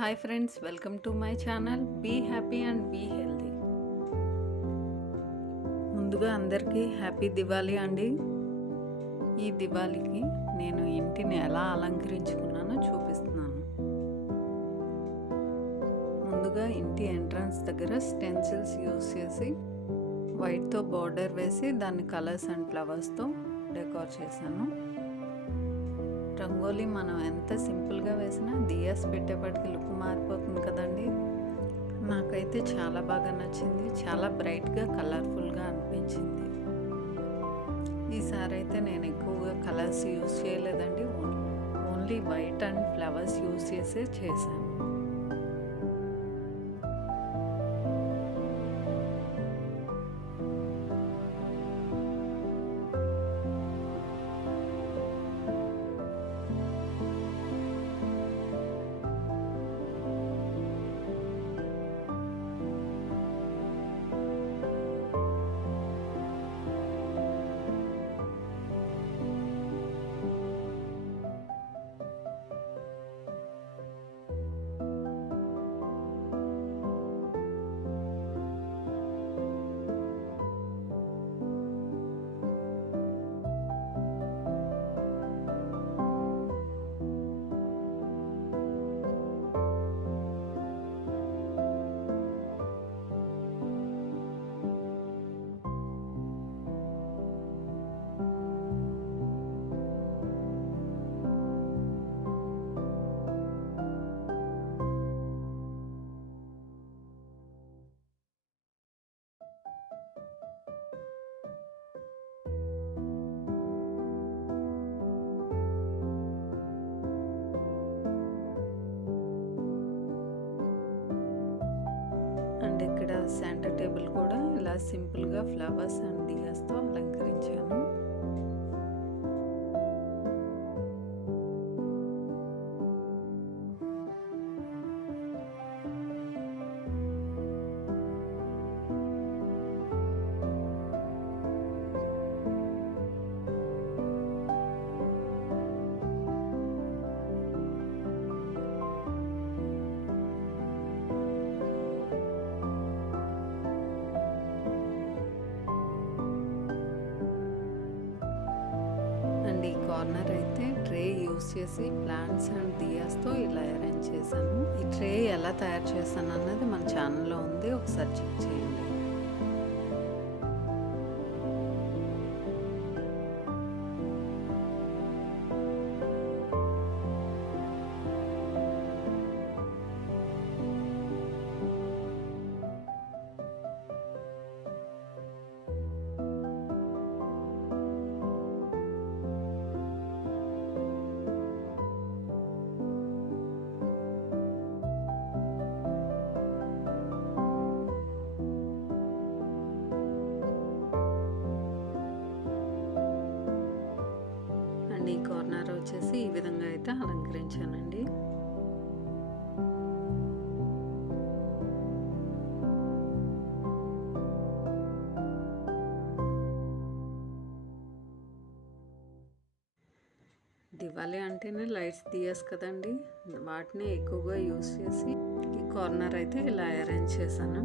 Hi friends, welcome to my channel be happy and be healthy. ముందుగా అందరికీ హ్యాపీ దివాళీ అండి. ఈ దివాళీకి నేను ఇంటిని ఎలా అలంకరించుకున్నానో చూపిస్తున్నాను. ముందుగా ఇంటి ఎంట్రన్స్ దగ్గర స్టెన్సిల్స్ యూజ్ చేసి వైట్తో బార్డర్ వేసి దాన్ని కలర్స్ అండ్ ఫ్లవర్స్తో డెకోర్ చేశాను. రంగోలీ మనం ఎంత సింపుల్గా వేసినా దియాస్ పెట్టేపటికి లుక్ మారిపోతుంది కదండి. నాకైతే చాలా బాగా నచ్చింది. చాలా బ్రైట్గా కలర్ఫుల్గా అనిపించింది. ఈసారి అయితే నేను ఎక్కువగా కలర్స్ యూజ్ చేయలేదండి. Only white and flowers use చేసే చేశాను. అండ్ ఇక్కడ సెంటర్ టేబుల్ కూడా ఇలా సింపుల్గా ఫ్లవర్స్ అండ్ దియాస్తో అలంకరించాను. ఈ కార్నర్ అయితే ట్రే యూస్ చేసి ప్లాంట్స్ అండ్ దియాస్తో ఇలా అరేంజ్ చేశాను. ఈ ట్రే ఎలా తయారు చేశాను అన్నది మన ఛానల్లో ఉంది, ఒకసారి చెక్ చేయండి. ఈ కార్నర్ వచ్చేసి ఈ విధంగా అయితే అలంకరించానండి. దివాళీ అంటేనే లైట్స్ దియాస్ కదండి, వాటిని ఎక్కువగా యూస్ చేసి ఈ కార్నర్ అయితే ఇలా అరేంజ్ చేశాను.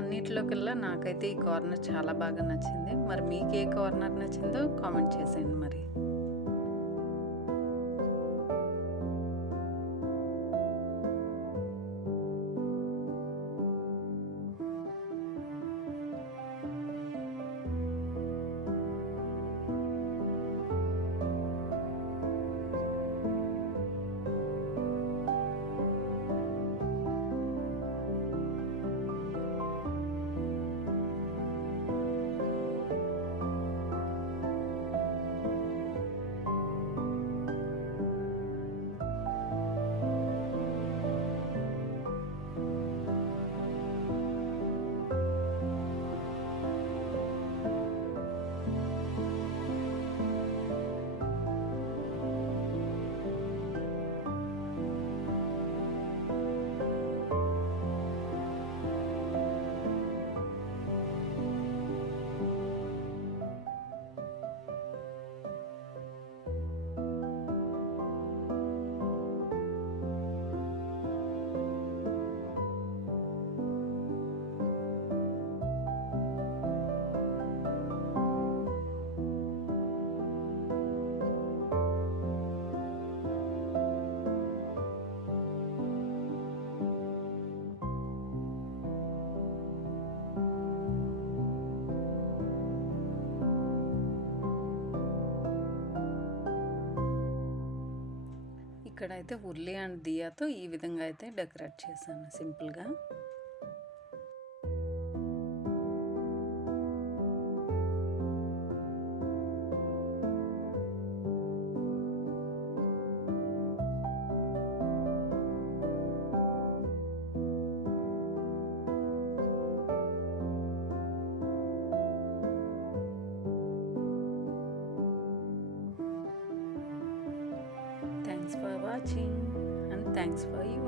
అన్నిట్లోకెల్లా నాకైతే ఈ కార్నర్ చాలా బాగా నచ్చింది. మరి మీకు ఏ కార్నర్ నచ్చిందో కామెంట్ చేసేయండి మరి. ఇక్కడైతే ఉర్లి అండ్ దియాతో ఈ విధంగా అయితే డెకరేట్ చేశాను సింపుల్గా. Thanks for watching and thanks for you.